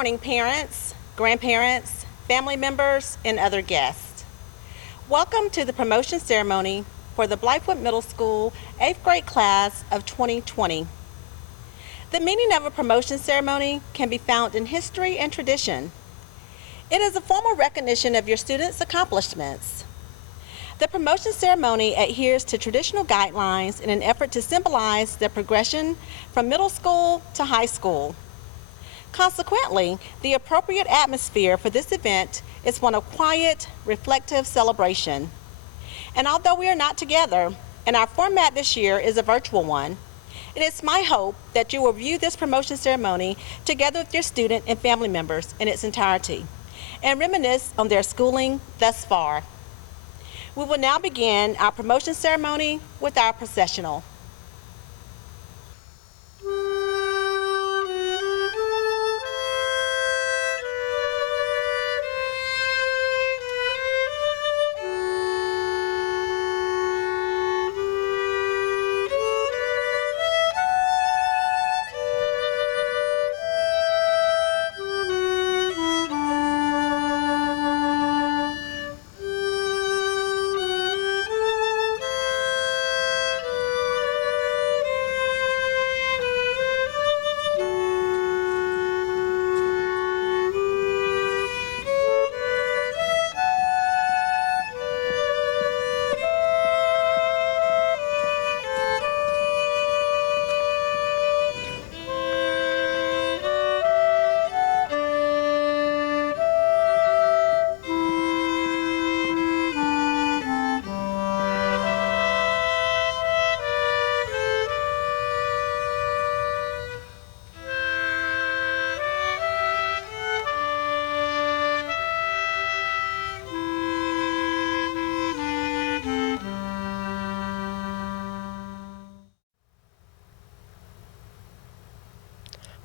morning, parents, grandparents, family members, and other guests. Welcome to the promotion ceremony for the Blythewood Middle School 8th grade class of 2020. The meaning of a promotion ceremony can be found in history and tradition. It is a formal recognition of your students' accomplishments. The promotion ceremony adheres to traditional guidelines in an effort to symbolize the progression from middle school to high school. Consequently, the appropriate atmosphere for this event is one of quiet, reflective celebration. And although we are not together, and our format this year is a virtual one, it is my hope that you will view this promotion ceremony together with your student and family members in its entirety, and reminisce on their schooling thus far. We will now begin our promotion ceremony with our processional.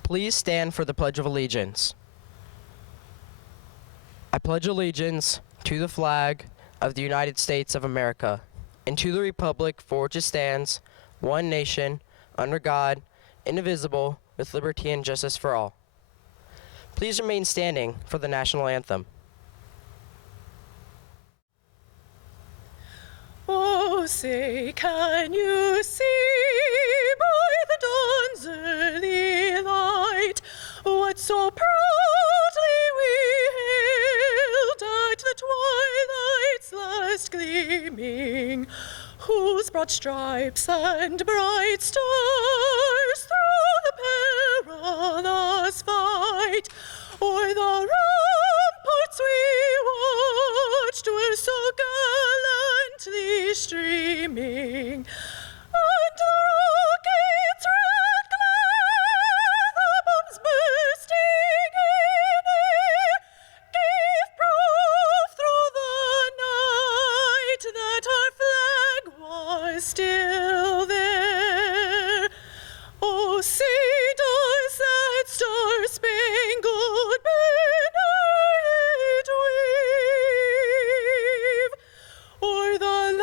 Please stand for the Pledge of Allegiance. I pledge allegiance to the flag of the United States of America and to the republic for which it stands, one nation, under God, indivisible, with liberty and justice for all. Please remain standing for the national anthem. Oh, say, can you see by the dawn's early light what so proudly we hailed at the twilight's last gleaming, whose broad stripes and bright stars through the perilous fight o'er the ramparts we watched were so gallantly streaming, and the rocket's red glare, the bombs bursting in air, gave proof through the night that our flag was still there. Oh, say does that star-spangled banner yet wave o'er the land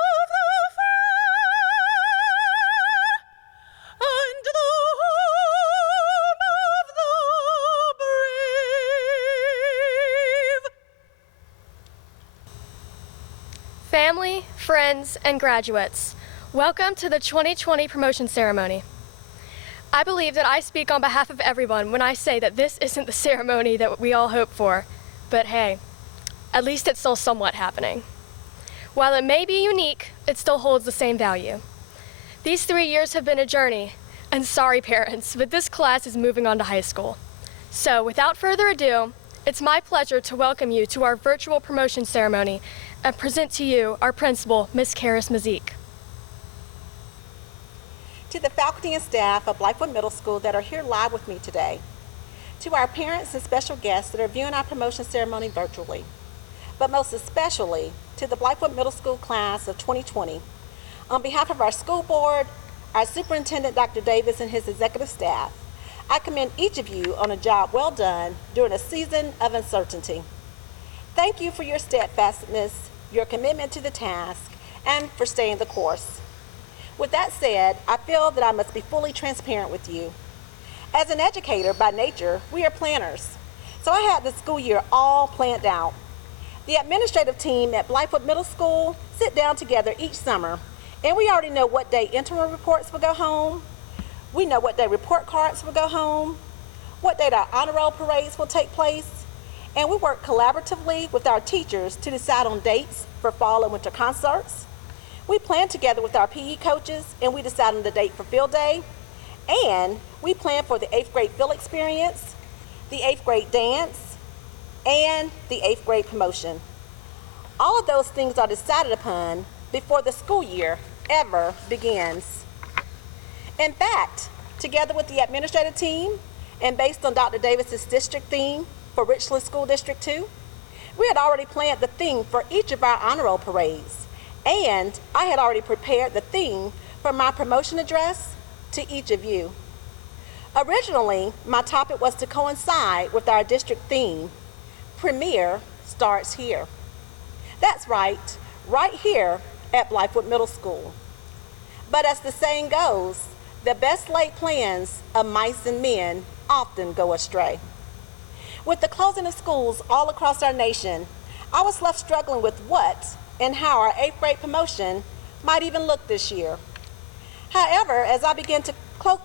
of the fair and the home of the brave? Family, friends, and graduates, welcome to the 2020 promotion ceremony. I believe that I speak on behalf of everyone when I say that this isn't the ceremony that we all hope for, but hey, at least it's still somewhat happening. While it may be unique, it still holds the same value. These 3 years have been a journey, and sorry parents, but this class is moving on to high school. So without further ado, it's my pleasure to welcome you to our virtual promotion ceremony and present to you our principal, Ms. Karis Mazik. To the faculty and staff of Blythewood Middle School that are here live with me today. To our parents and special guests that are viewing our promotion ceremony virtually. But most especially to the Blythewood Middle School class of 2020. On behalf of our school board, our superintendent, Dr. Davis, and his executive staff, I commend each of you on a job well done during a season of uncertainty. Thank you for your steadfastness, your commitment to the task, and for staying the course. With that said, I feel that I must be fully transparent with you. As an educator by nature, we are planners. So I had the school year all planned out. The administrative team at Blythewood Middle School sit down together each summer, and we already know what day interim reports will go home. We know what day report cards will go home, what day our honor roll parades will take place, and we work collaboratively with our teachers to decide on dates for fall and winter concerts. We plan together with our PE coaches, and we decide on the date for field day, and we plan for the 8th grade field experience, the 8th grade dance, and the 8th grade promotion. All of those things are decided upon before the school year ever begins. In fact, together with the administrative team, and based on Dr. Davis's district theme for Richland School District 2, we had already planned the theme for each of our honor roll parades, and I had already prepared the theme for my promotion address to each of you. Originally, my topic was to coincide with our district theme, Premier Starts Here. That's right here at Blythewood Middle School. But as the saying goes, the best laid plans of mice and men often go astray. With the closing of schools all across our nation, I was left struggling with what and how our 8th grade promotion might even look this year. However, as I began to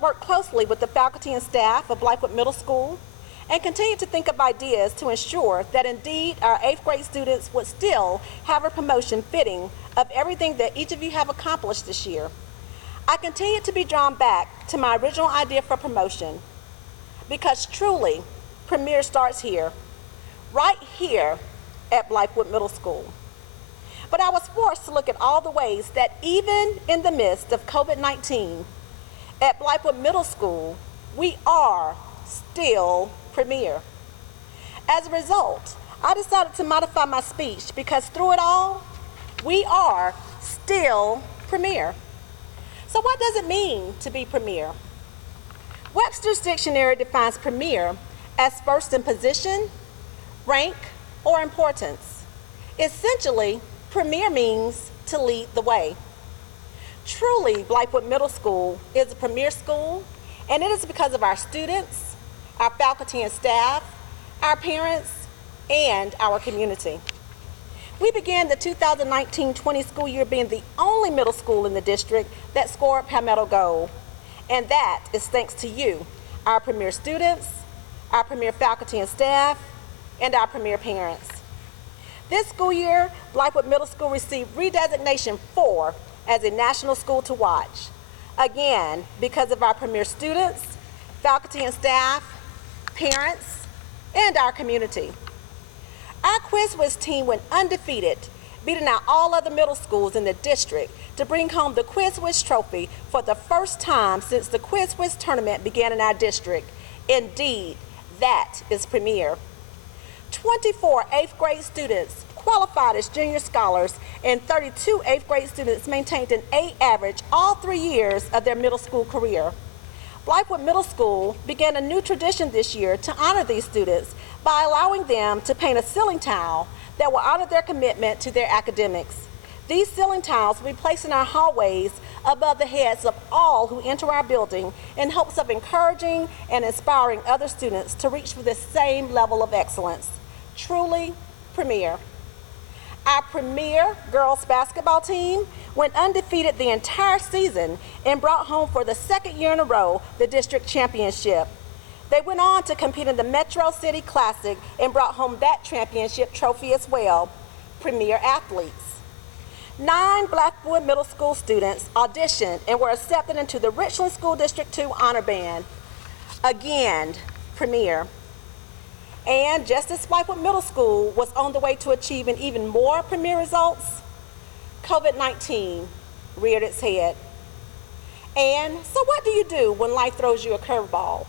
work closely with the faculty and staff of Blythewood Middle School and continued to think of ideas to ensure that indeed our 8th grade students would still have a promotion fitting of everything that each of you have accomplished this year, I continued to be drawn back to my original idea for promotion, because truly, Premier starts here, right here at Blythewood Middle School. But I was forced to look at all the ways that even in the midst of COVID-19, at Blythewood Middle School, we are still Premier. As a result, I decided to modify my speech because through it all, we are still Premier. So what does it mean to be Premier? Webster's dictionary defines Premier as first in position, rank, or importance. Essentially, Premier means to lead the way. Truly, Blythewood Middle School is a premier school, and it is because of our students, our faculty and staff, our parents, and our community. We began the 2019-20 school year being the only middle school in the district that scored Palmetto Gold, and that is thanks to you, our premier students, our premier faculty and staff, and our premier parents. This school year, Blythewood Middle School received redesignation 4 as a national school to watch. Again, because of our premier students, faculty and staff, parents, and our community. Our Quiz Whiz team went undefeated, beating out all other middle schools in the district to bring home the Quiz Whiz trophy for the first time since the Quiz Whiz tournament began in our district. Indeed, that is Premier. 24 8th grade students qualified as junior scholars, and 32 8th grade students maintained an A average all 3 years of their middle school career. Blythewood Middle School began a new tradition this year to honor these students by allowing them to paint a ceiling tile that will honor their commitment to their academics. These ceiling tiles will be placed in our hallways above the heads of all who enter our building in hopes of encouraging and inspiring other students to reach for this same level of excellence. Truly, Premier. Our premier girls basketball team went undefeated the entire season and brought home for the second year in a row the district championship. They went on to compete in the Metro City Classic and brought home that championship trophy as well. Premier athletes. 9 Blythewood Middle School students auditioned and were accepted into the Richland School District 2 Honor Band. Again, Premier. And just as Blythewood Middle School was on the way to achieving even more premier results, COVID-19 reared its head. And so what do you do when life throws you a curveball?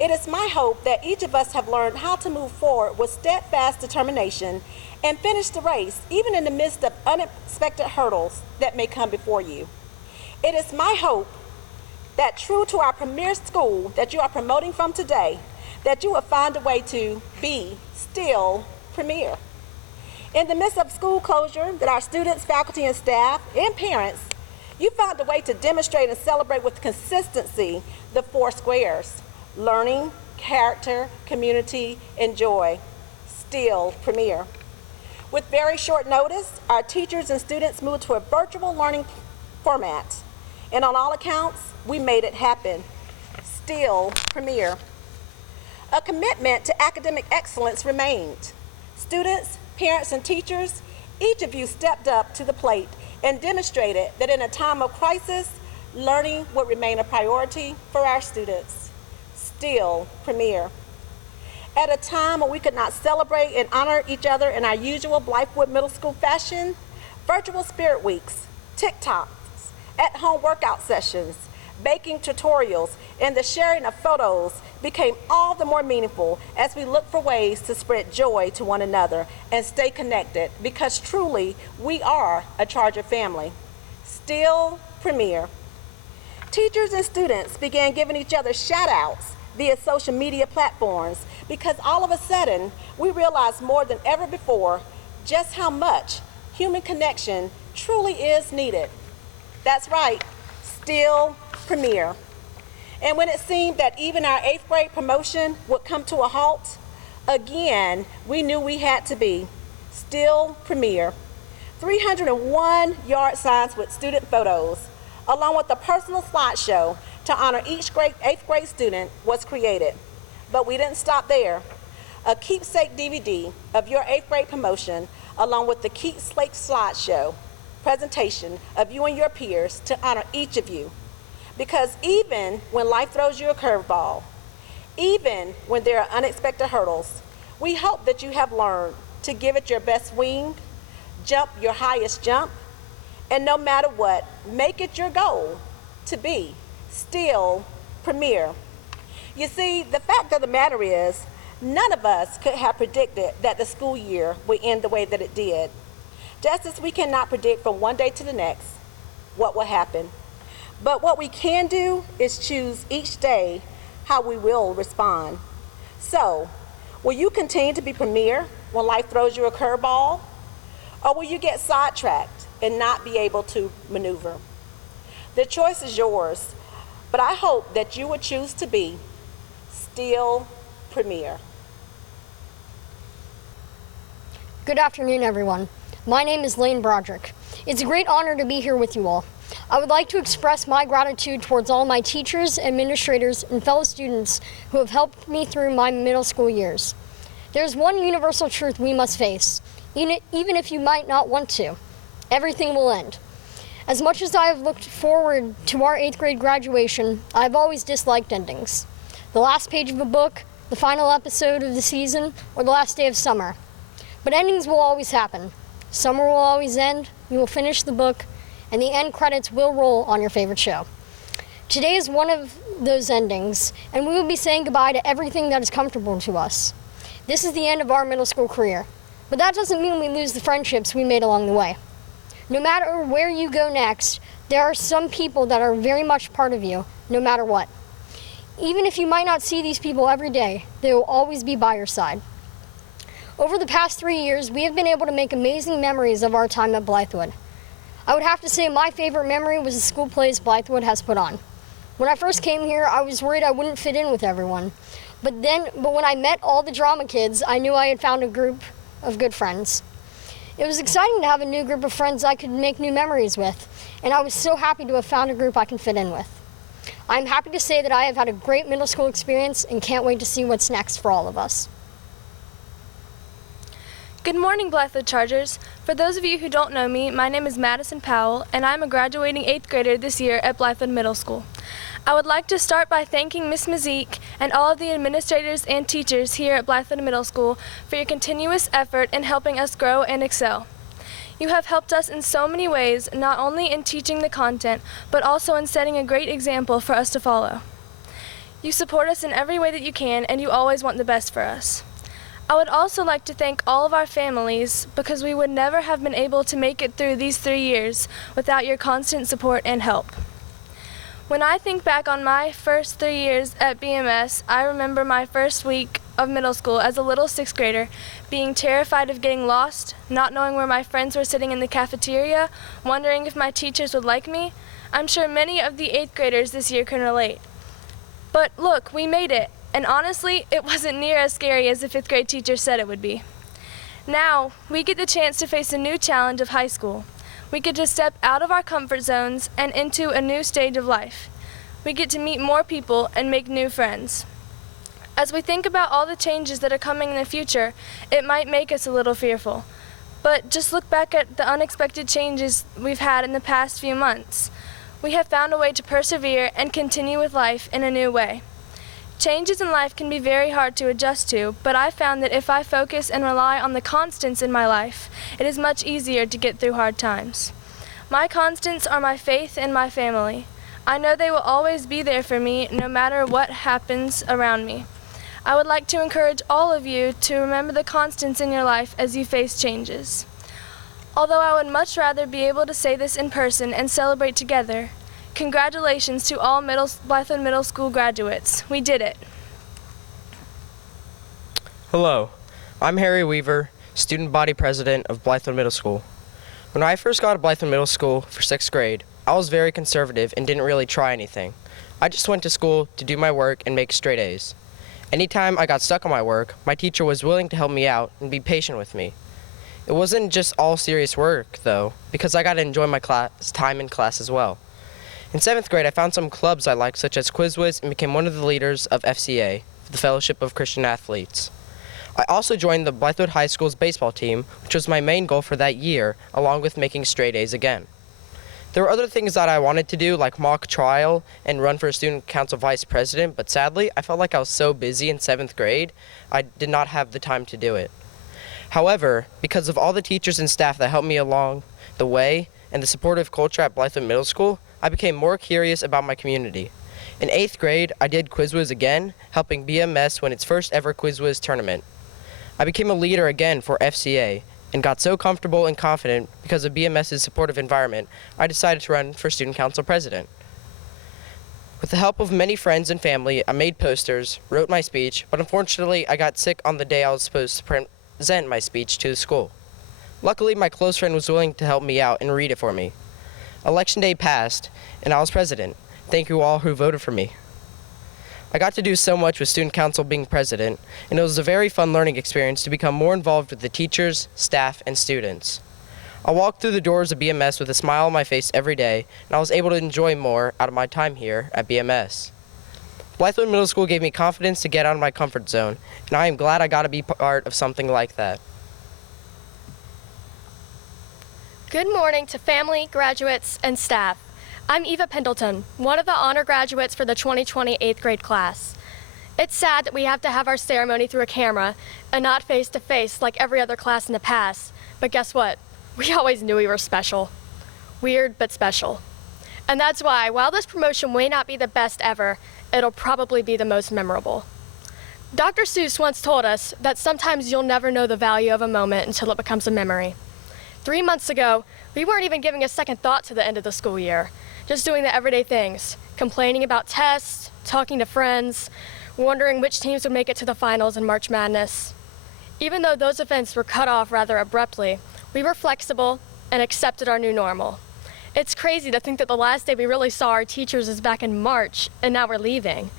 It is my hope that each of us have learned how to move forward with steadfast determination and finish the race, even in the midst of unexpected hurdles that may come before you. It is my hope that true to our premier school that you are promoting from today, that you will find a way to be still premier. In the midst of school closure, that our students, faculty, and staff, and parents, you found a way to demonstrate and celebrate with consistency the 4 squares: learning, character, community, and joy, still premier. With very short notice, our teachers and students moved to a virtual learning format, and on all accounts, we made it happen, still premier. A commitment to academic excellence remained. Students, parents, and teachers, each of you stepped up to the plate and demonstrated that in a time of crisis, learning would remain a priority for our students, still premier. At a time when we could not celebrate and honor each other in our usual Blythewood Middle School fashion, virtual spirit weeks, TikToks, at-home workout sessions, baking tutorials, and the sharing of photos became all the more meaningful as we look for ways to spread joy to one another and stay connected, because truly we are a Charger family, still premier. Teachers and students began giving each other shout-outs via social media platforms because all of a sudden we realized more than ever before just how much human connection truly is needed. That's right, still premier. And when it seemed that even our 8th grade promotion would come to a halt, again, we knew we had to be still premier. 301 yard signs with student photos, along with a personal slideshow to honor each 8th grade student was created. But we didn't stop there. A keepsake DVD of your 8th grade promotion, along with the keepsake slideshow presentation of you and your peers to honor each of you. Because even when life throws you a curveball, even when there are unexpected hurdles, we hope that you have learned to give it your best wing, jump your highest jump, and no matter what, make it your goal to be still premier. You see, the fact of the matter is, none of us could have predicted that the school year would end the way that it did. Just as we cannot predict from one day to the next what will happen. But what we can do is choose each day how we will respond. So, will you continue to be premier when life throws you a curveball? Or will you get sidetracked and not be able to maneuver? The choice is yours, but I hope that you would choose to be still premier. Good afternoon, everyone. My name is Lane Broderick. It's a great honor to be here with you all. I would like to express my gratitude towards all my teachers, administrators, and fellow students who have helped me through my middle school years. There's one universal truth we must face, even if you might not want to. Everything will end. As much as I have looked forward to our 8th grade graduation, I've always disliked endings. The last page of a book, the final episode of the season, or the last day of summer. But endings will always happen. Summer will always end, you will finish the book, and the end credits will roll on your favorite show. Today is one of those endings, and we will be saying goodbye to everything that is comfortable to us. This is the end of our middle school career, but that doesn't mean we lose the friendships we made along the way. No matter where you go next, there are some people that are very much part of you, no matter what. Even if you might not see these people every day, they will always be by your side. Over the past 3 years, we have been able to make amazing memories of our time at Blythewood. I would have to say my favorite memory was the school plays Blythewood has put on. When I first came here, I was worried I wouldn't fit in with everyone. But when I met all the drama kids, I knew I had found a group of good friends. It was exciting to have a new group of friends I could make new memories with, and I was so happy to have found a group I can fit in with. I'm happy to say that I have had a great middle school experience and can't wait to see what's next for all of us. Good morning, Blythewood Chargers. For those of you who don't know me, my name is Madison Powell, and I'm a graduating 8th grader this year at Blythewood Middle School. I would like to start by thanking Miss Mazik and all of the administrators and teachers here at Blythewood Middle School for your continuous effort in helping us grow and excel. You have helped us in so many ways, not only in teaching the content, but also in setting a great example for us to follow. You support us in every way that you can, and you always want the best for us. I would also like to thank all of our families, because we would never have been able to make it through these 3 years without your constant support and help. When I think back on my first 3 years at BMS, I remember my first week of middle school as a little 6th grader, being terrified of getting lost, not knowing where my friends were sitting in the cafeteria, wondering if my teachers would like me. I'm sure many of the 8th graders this year can relate. But look, we made it, and honestly, it wasn't near as scary as the 5th grade teacher said it would be. Now, we get the chance to face a new challenge of high school. We get to step out of our comfort zones and into a new stage of life. We get to meet more people and make new friends. As we think about all the changes that are coming in the future, it might make us a little fearful. But just look back at the unexpected changes we've had in the past few months. We have found a way to persevere and continue with life in a new way. Changes in life can be very hard to adjust to, but I've found that if I focus and rely on the constants in my life, it is much easier to get through hard times. My constants are my faith and my family. I know they will always be there for me no matter what happens around me. I would like to encourage all of you to remember the constants in your life as you face changes. Although I would much rather be able to say this in person and celebrate together, congratulations to all Blythewood Middle School graduates. We did it. Hello, I'm Harry Weaver, student body president of Blythewood Middle School. When I first got to Blythewood Middle School for 6th grade, I was very conservative and didn't really try anything. I just went to school to do my work and make straight A's. Anytime I got stuck on my work, my teacher was willing to help me out and be patient with me. It wasn't just all serious work, though, because I got to enjoy my time in class as well. In 7th grade, I found some clubs I liked, such as Quiz Whiz, and became one of the leaders of FCA, the Fellowship of Christian Athletes. I also joined the Blythewood High School's baseball team, which was my main goal for that year, along with making straight A's again. There were other things that I wanted to do, like mock trial and run for student council vice president, but sadly, I felt like I was so busy in 7th grade, I did not have the time to do it. However, because of all the teachers and staff that helped me along the way and the supportive culture at Blythewood Middle School, I became more curious about my community. In 8th grade, I did Quiz Whiz again, helping BMS win its first ever Quiz Whiz tournament. I became a leader again for FCA, and got so comfortable and confident because of BMS's supportive environment, I decided to run for student council president. With the help of many friends and family, I made posters, wrote my speech, but unfortunately I got sick on the day I was supposed to present my speech to the school. Luckily, my close friend was willing to help me out and read it for me. Election day passed, and I was president. Thank you all who voted for me. I got to do so much with student council being president, and it was a very fun learning experience to become more involved with the teachers, staff, and students. I walked through the doors of BMS with a smile on my face every day, and I was able to enjoy more out of my time here at BMS. Blythewood Middle School gave me confidence to get out of my comfort zone, and I am glad I got to be part of something like that. Good morning to family, graduates, and staff. I'm Eva Pendleton, one of the honor graduates for the 2020 8th grade class. It's sad that we have to have our ceremony through a camera and not face-to-face like every other class in the past, but guess what? We always knew we were special. Weird, but special. And that's why, while this promotion may not be the best ever, it'll probably be the most memorable. Dr. Seuss once told us that sometimes you'll never know the value of a moment until it becomes a memory. 3 months ago, we weren't even giving a second thought to the end of the school year. Just doing the everyday things, complaining about tests, talking to friends, wondering which teams would make it to the finals in March Madness. Even though those events were cut off rather abruptly, we were flexible and accepted our new normal. It's crazy to think that the last day we really saw our teachers is back in March, and now we're leaving.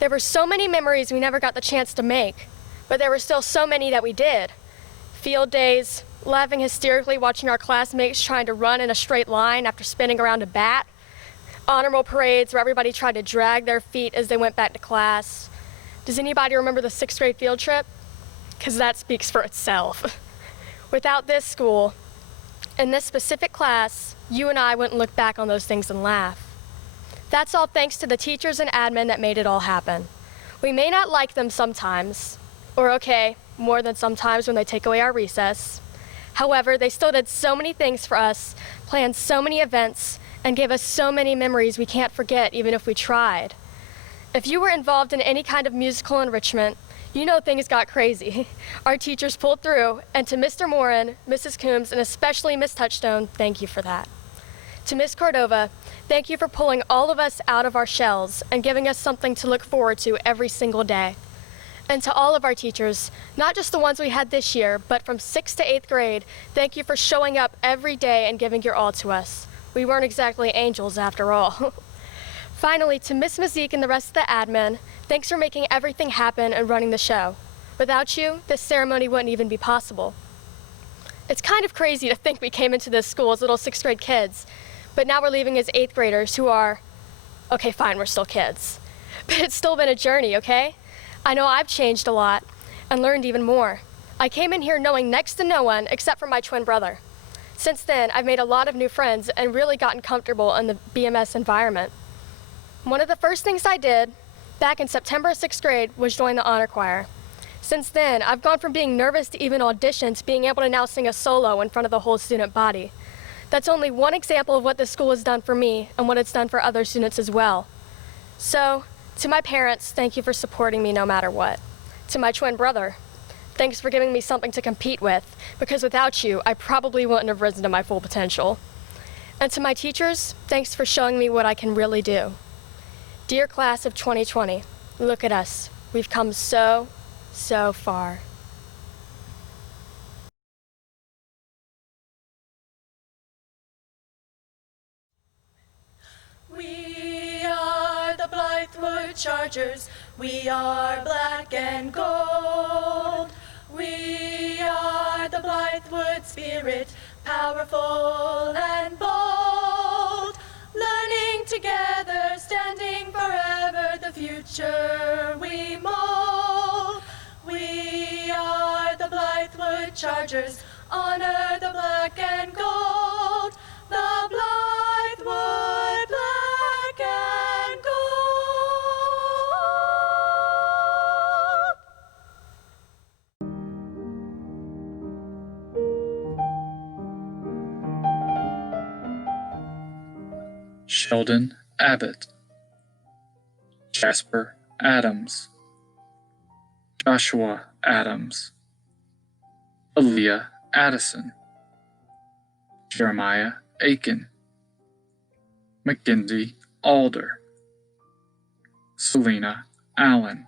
There were so many memories we never got the chance to make, but there were still so many that we did. Field days, laughing hysterically watching our classmates trying to run in a straight line after spinning around a bat. Honor roll parades where everybody tried to drag their feet as they went back to class. Does anybody remember the 6th grade field trip? Because that speaks for itself. Without this school, in this specific class, you and I wouldn't look back on those things and laugh. That's all thanks to the teachers and admin that made it all happen. We may not like them sometimes, or okay, more than sometimes when they take away our recess. However, they still did so many things for us, planned so many events, and gave us so many memories we can't forget even if we tried. If you were involved in any kind of musical enrichment, you know things got crazy. Our teachers pulled through, and to Mr. Morin, Mrs. Coombs, and especially Miss Touchstone, thank you for that. To Miss Cordova, thank you for pulling all of us out of our shells and giving us something to look forward to every single day. And to all of our teachers, not just the ones we had this year, but from 6th to 8th grade, thank you for showing up every day and giving your all to us. We weren't exactly angels after all. Finally, to Miss Mazik and the rest of the admin, thanks for making everything happen and running the show. Without you, this ceremony wouldn't even be possible. It's kind of crazy to think we came into this school as little 6th grade kids, but now we're leaving as 8th graders who are, okay, fine, we're still kids. But it's still been a journey, okay? I know I've changed a lot and learned even more. I came in here knowing next to no one except for my twin brother. Since then, I've made a lot of new friends and really gotten comfortable in the BMS environment. One of the first things I did back in September of 6th grade was join the honor choir. Since then, I've gone from being nervous to even audition to being able to now sing a solo in front of the whole student body. That's only one example of what this school has done for me and what it's done for other students as well. So, to my parents, thank you for supporting me no matter what. To my twin brother, thanks for giving me something to compete with, because without you, I probably wouldn't have risen to my full potential. And to my teachers, thanks for showing me what I can really do. Dear class of 2020, look at us. We've come so far. We are the Blythewood Chargers. We are black and gold. We are the Blythewood spirit, powerful and bold. Learning together, standing forever, the future we mold. We are the Blythewood Chargers, honor the black and gold. The Blythewood black and gold. Sheldon Abbott, Jasper Adams, Joshua Adams, Aaliyah Addison, Jeremiah Aiken, Mackenzie Alder, Selena Allen,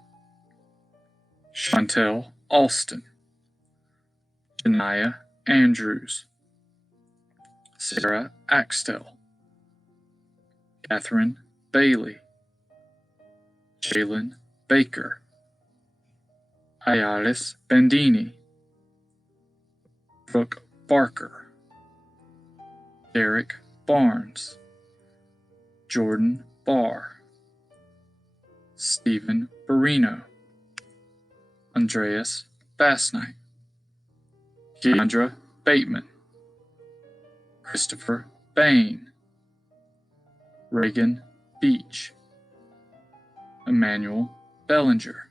Chantel Alston, Janiyah Andrews, Sarah Axtell, Catherine Bailey, Jalen Baker, Ayalis Bandini, Brooke Barker, Derek Barnes, Jordan Barr, Stephen Barino, Andreas Bassnight, Keandra Bateman, Christopher Bain, Reagan Beach, Emmanuel Bellinger,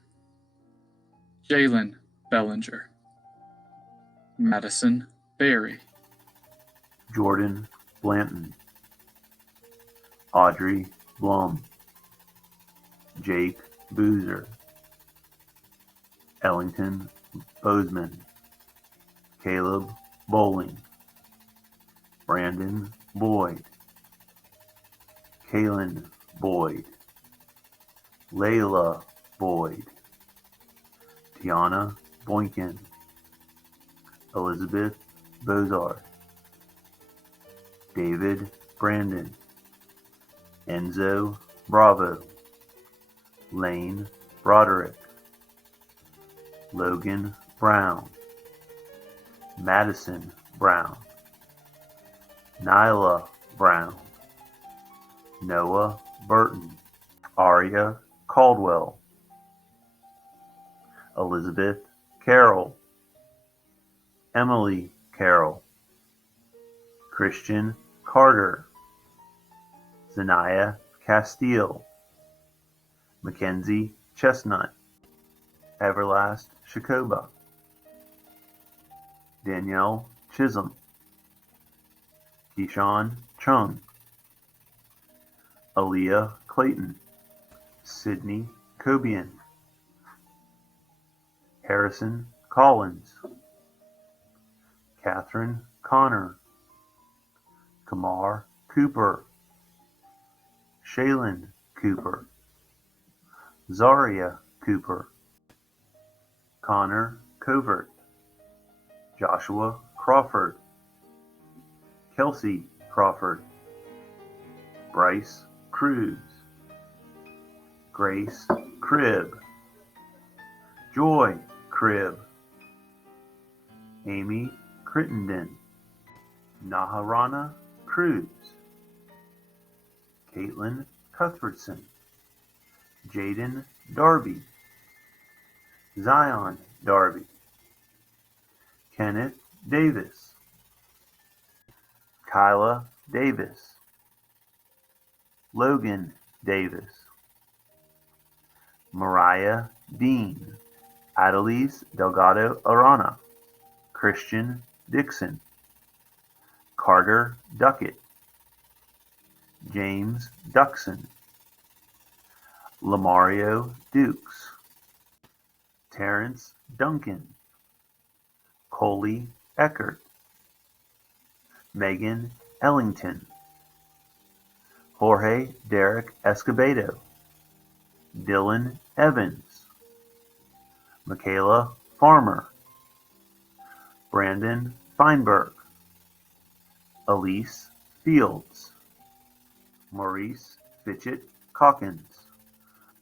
Jalen Bellinger, Madison Berry, Jordan Blanton, Audrey Blum, Jake Boozer, Ellington Bozeman, Caleb Bowling, Brandon Boyd, Kaylin Boyd, Layla Boyd, Tiana Boynton, Elizabeth Bozard, David Brandon, Enzo Bravo, Lane Broderick, Logan Brown, Madison Brown, Nyla Brown, Noah Burton, Aria Caldwell, Elizabeth Carroll, Emily Carroll, Christian Carter, Zanaya Castile, Mackenzie Chestnut, Everlast Shakoba, Danielle Chisholm, Keyshawn Chung, Aaliyah Clayton, Sydney Cobian, Harrison Collins, Catherine Connor, Kamar Cooper, Shaylin Cooper, Zaria Cooper, Connor Covert, Joshua Crawford, Kelsey Crawford, Bryce Cruz, Grace Cribb, Joy Cribb, Amy Crittenden, Naharana Cruz, Caitlin Cuthbertson, Jaden Darby, Zion Darby, Kenneth Davis, Kyla Davis, Logan Davis, Mariah Dean, Adelise Delgado Arana, Christian Dixon, Carter Duckett, James Duxon, Lamario Dukes, Terrence Duncan, Coley Eckert, Megan Ellington, Jorge Derek Escobedo, Dylan Evans, Michaela Farmer, Brandon Feinberg, Elise Fields, Maurice Fitchett Calkins,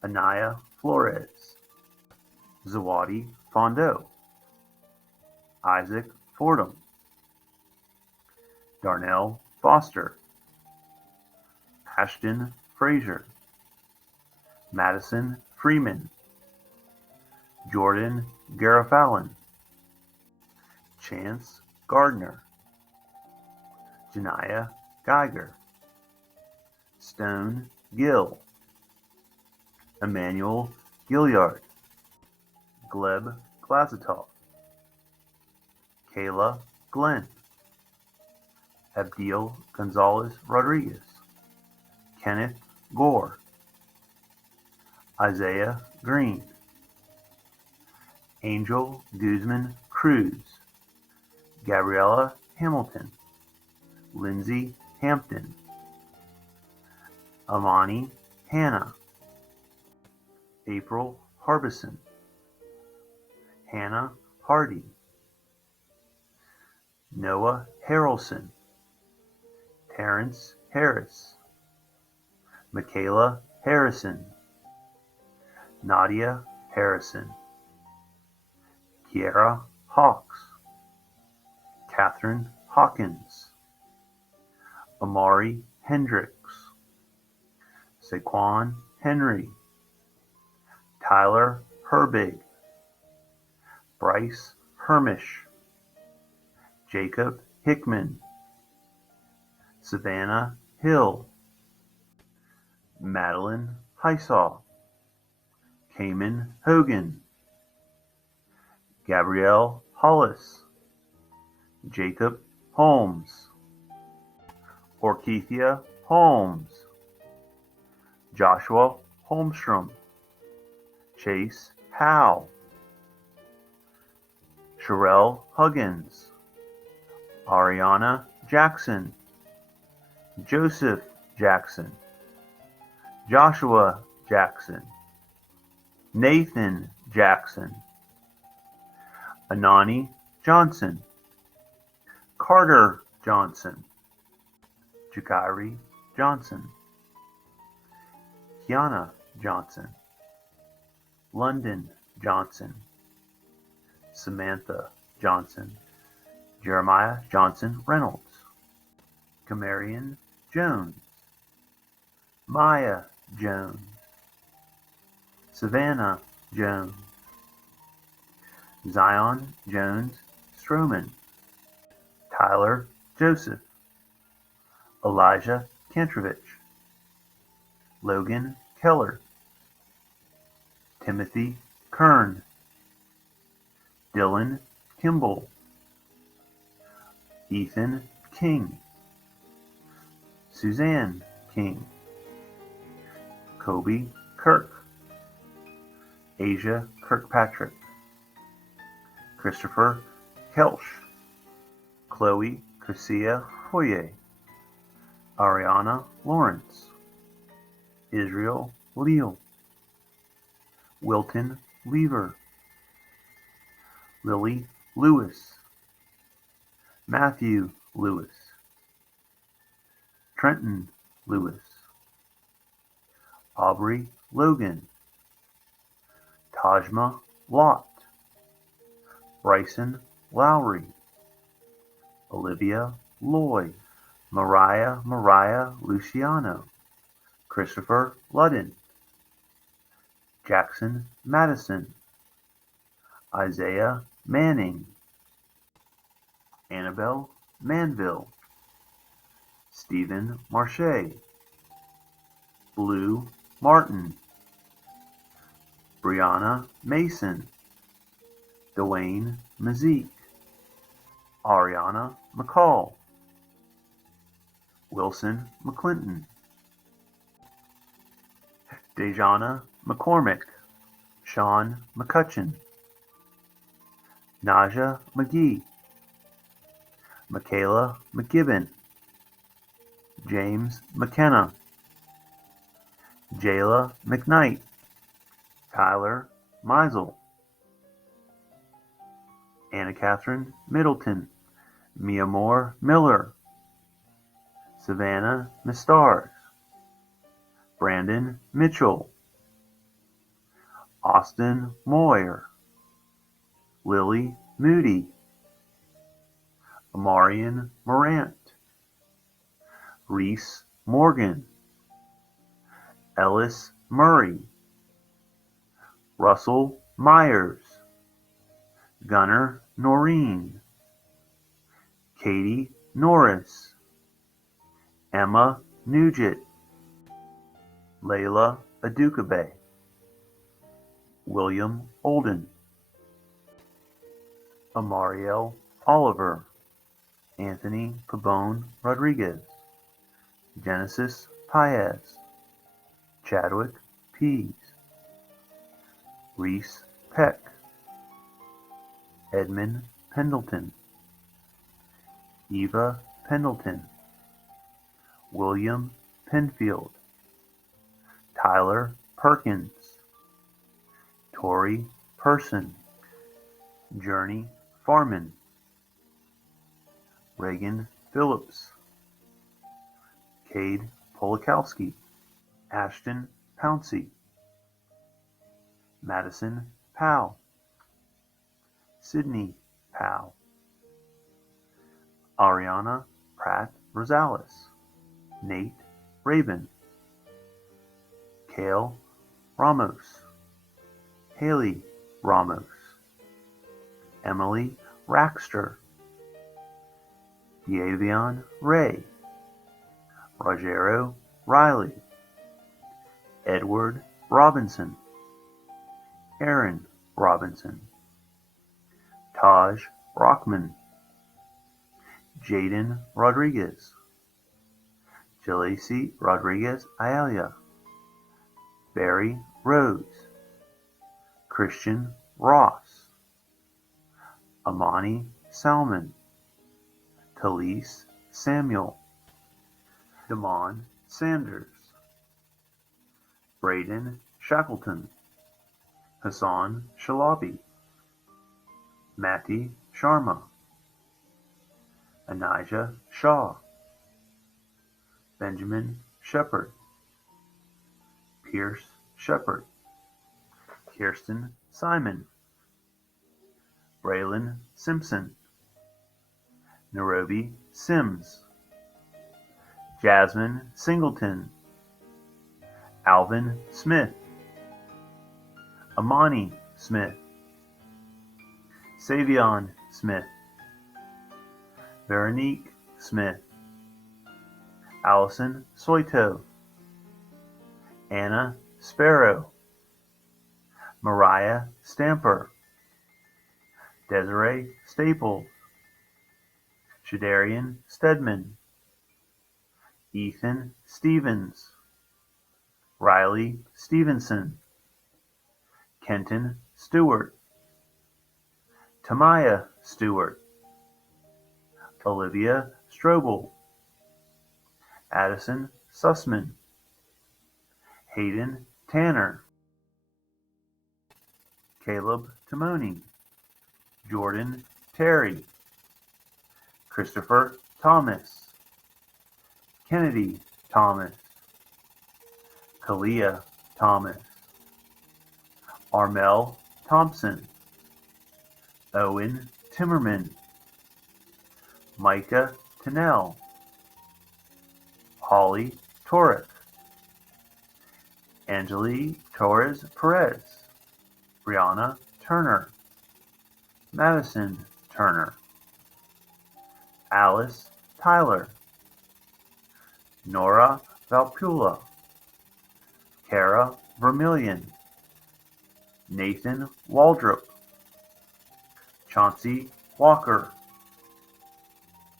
Anaya Flores, Zawadi Fondo, Isaac Fordham, Darnell Foster, Ashton Frazier, Madison Freeman, Jordan Garofalon, Chance Gardner, Janiyah Geiger, Stone Gill, Emmanuel Gilliard, Gleb Glazatov, Kayla Glenn, Abdiel Gonzalez Rodriguez, Kenneth Gore, Isaiah Green, Angel Guzman Cruz, Gabriella Hamilton, Lindsay Hampton, Amani Hannah, April Harbison, Hannah Hardy, Noah Harrelson, Terrence Harris, Michaela Harrison, Nadia Harrison, Kiara Hawks, Catherine Hawkins, Amari Hendricks, Saquon Henry, Tyler Herbig, Bryce Hermish, Jacob Hickman, Savannah Hill, Madeline Heisaw, Cayman Hogan, Gabrielle Hollis, Jacob Holmes, Orkeithia Holmes, Joshua Holmstrom, Chase Howe, Sherelle Huggins, Ariana Jackson, Joseph Jackson, Joshua Jackson, Nathan Jackson, Anani Johnson, Carter Johnson, Jakiri Johnson, Kiana Johnson, London Johnson, Samantha Johnson, Jeremiah Johnson Reynolds, Camarian Jones, Maya Jones, Savannah Jones, Zion Jones Stroman, Tyler Joseph, Elijah Kantrovich, Logan Keller, Timothy Kern, Dylan Kimball, Ethan King, Suzanne King, Kobe Kirk, Asia Kirkpatrick, Christopher Kelsch, Chloe Garcia Foye, Ariana Lawrence, Israel Leal, Wilton Weaver, Lily Lewis, Matthew Lewis, Trenton Lewis, Aubrey Logan, Tajma Lot, Bryson Lowry, Olivia Loy, Mariah Luciano, Christopher Ludden, Jackson Madison, Isaiah Manning, Annabelle Manville, Stephen Marche, Blue Martin, Brianna Mason, Dwayne Mazik, Ariana McCall, Wilson McClinton, Dejana McCormick, Sean McCutcheon, Naja McGee, Michaela McGibbon, James McKenna, Jayla McKnight, Tyler Meisel, Anna Catherine Middleton, Mia Moore Miller, Savannah Mistars, Brandon Mitchell, Austin Moyer, Lily Moody, Amarian Morant, Reese Morgan, Ellis Murray, Russell Myers, Gunnar Noreen, Katie Norris, Emma Nugent, Layla Adukabe, William Olden, Amariel Oliver, Anthony Pabon Rodriguez, Genesis Paez, Chadwick Pease, Reese Peck, Edmund Pendleton, Eva Pendleton, William Penfield, Tyler Perkins, Tori Person, Journey Farman, Reagan Phillips, Cade Polakowski, Ashton Pouncey, Madison Powell, Sydney Powell, Ariana Pratt Rosales, Nate Raven, Kale Ramos, Haley Ramos, Emily Raxter, Diavion Ray, Rogero Riley, Edward Robinson, Aaron Robinson, Taj Rockman, Jaden Rodriguez, Jalacy Rodriguez Ayala, Barry Rose, Christian Ross, Amani Salmon, Talise Samuel, Damon Sanders, Braden Shackleton, Hassan Shalabi, Matti Sharma, Anijah Shaw, Benjamin Shepard, Pierce Shepard, Kirsten Simon, Braylon Simpson, Nairobi Sims, Jasmine Singleton, Alvin Smith, Amani Smith, Savion Smith, Veronique Smith, Allison Soito, Anna Sparrow, Mariah Stamper, Desiree Staples, Shadarian Stedman, Ethan Stevens, Riley Stevenson, Kenton Stewart, Tamaya Stewart, Olivia Strobel, Addison Sussman, Hayden Tanner, Caleb Timoni, Jordan Terry, Christopher Thomas, Kennedy Thomas, Kalia Thomas, Armel Thompson, Owen Timmerman, Micah Tennell, Holly Torek, Angeli Torres Perez, Brianna Turner, Madison Turner, Alice Tyler, Nora Valpula, Kara Vermillion, Nathan Waldrop, Chauncey Walker,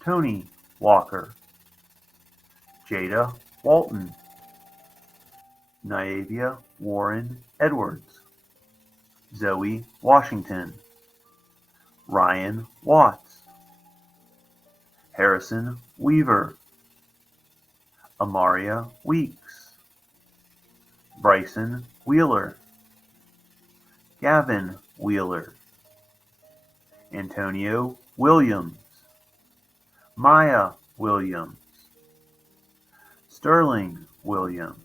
Tony Walker, Jada Walton, Naivia Warren Edwards, Zoe Washington, Ryan Watts, Harrison Weaver, Amaria Weeks, Bryson Wheeler, Gavin Wheeler, Antonio Williams, Maya Williams, Sterling Williams,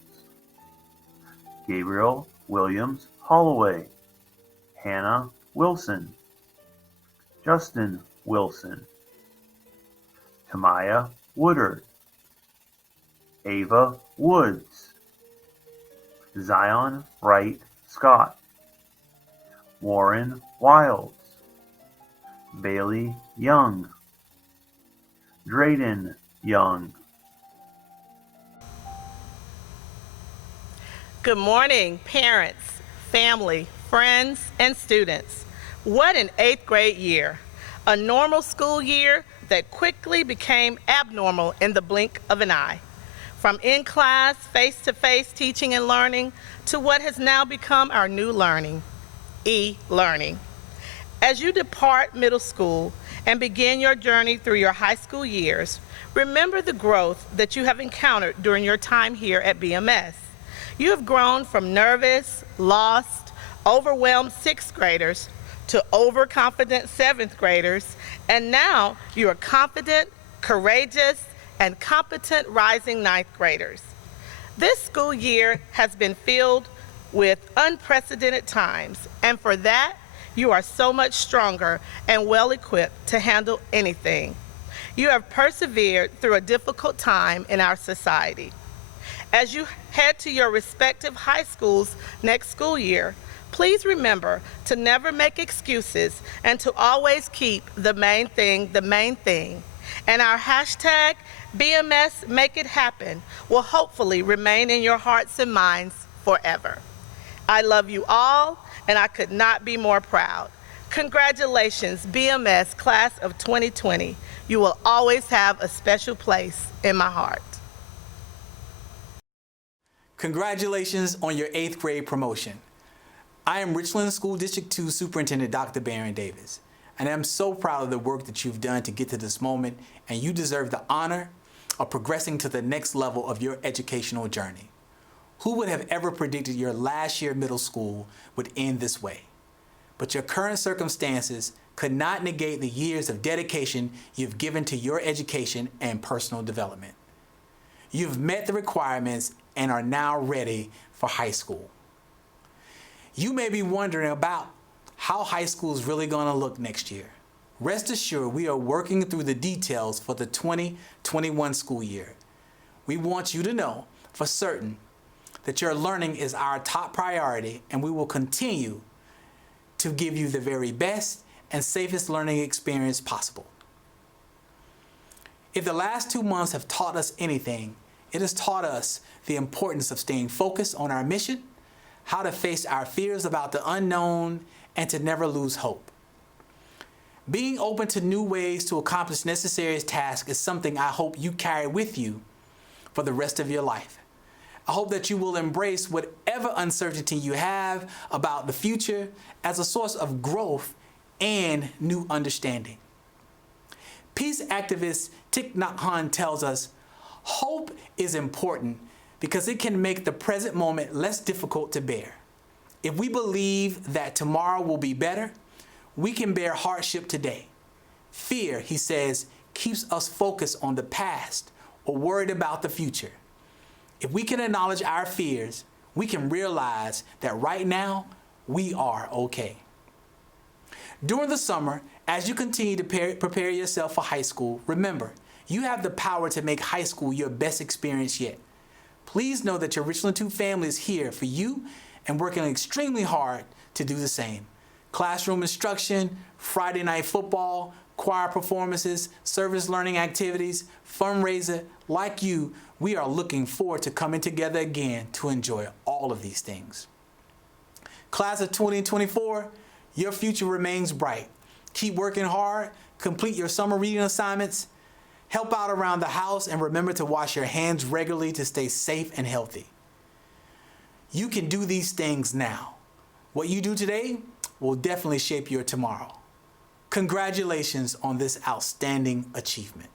Gabriel Williams Holloway, Hannah Wilson, Justin Wilson, Tamaya Woodard, Ava Woods, Zion Wright Scott, Warren Wilds, Bailey Young, Drayden Young. Good morning, parents, family, friends, and students. What an 8th grade year. A normal school year that quickly became abnormal in the blink of an eye. From in-class, face-to-face teaching and learning to what has now become our new learning, e-learning. As you depart middle school and begin your journey through your high school years, remember the growth that you have encountered during your time here at BMS. You have grown from nervous, lost, overwhelmed 6th graders to overconfident 7th graders, and now you are confident, courageous, and competent rising 9th graders. This school year has been filled with unprecedented times, and for that, you are so much stronger and well-equipped to handle anything. You have persevered through a difficult time in our society. As you head to your respective high schools next school year, please remember to never make excuses and to always keep the main thing the main thing. And our hashtag, BMS Make It Happen, will hopefully remain in your hearts and minds forever. I love you all, and I could not be more proud. Congratulations, BMS Class of 2020. You will always have a special place in my heart. Congratulations on your 8th grade promotion. I am Richland School District 2 Superintendent Dr. Baron Davis, and I'm so proud of the work that you've done to get to this moment, and you deserve the honor of progressing to the next level of your educational journey. Who would have ever predicted your last year middle school would end this way? But your current circumstances could not negate the years of dedication you've given to your education and personal development. You've met the requirements and are now ready for high school. You may be wondering about how high school is really going to look next year. Rest assured, we are working through the details for the 2021 school year. We want you to know for certain that your learning is our top priority, and we will continue to give you the very best and safest learning experience possible. If the last 2 months have taught us anything, it has taught us the importance of staying focused on our mission, how to face our fears about the unknown, and to never lose hope. Being open to new ways to accomplish necessary tasks is something I hope you carry with you for the rest of your life. I hope that you will embrace whatever uncertainty you have about the future as a source of growth and new understanding. Peace activist Thich Nhat Hanh tells us, hope is important because it can make the present moment less difficult to bear. If we believe that tomorrow will be better, we can bear hardship today. Fear, he says, keeps us focused on the past or worried about the future. If we can acknowledge our fears, we can realize that right now, we are okay. During the summer, as you continue to prepare yourself for high school, remember, you have the power to make high school your best experience yet. Please know that your Richland 2 family is here for you and working extremely hard to do the same. Classroom instruction, Friday night football, choir performances, service learning activities, fundraiser, like you, we are looking forward to coming together again to enjoy all of these things. Class of 2024, your future remains bright. Keep working hard, complete your summer reading assignments, help out around the house, and remember to wash your hands regularly to stay safe and healthy. You can do these things now. What you do today will definitely shape your tomorrow. Congratulations on this outstanding achievement.